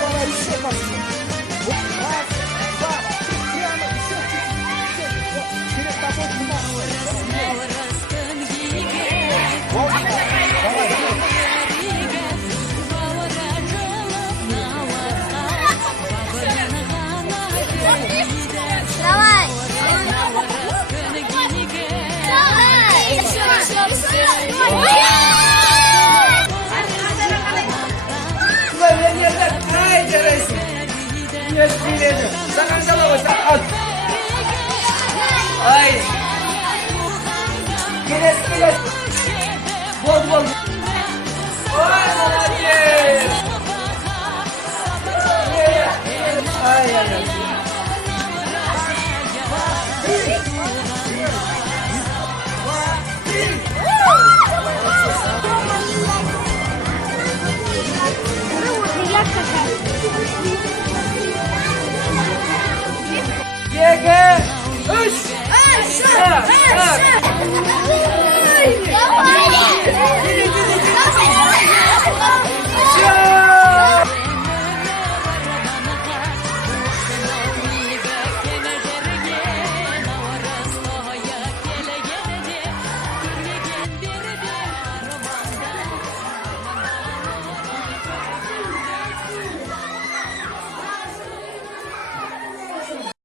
Давай еще, Максим. Раз, два, прямо, еще чуть-чуть. Перед тобой Давай. Jangan salah saat. Ay. Gires. Bol. Ay, молодец. Ay. YG 3 Action!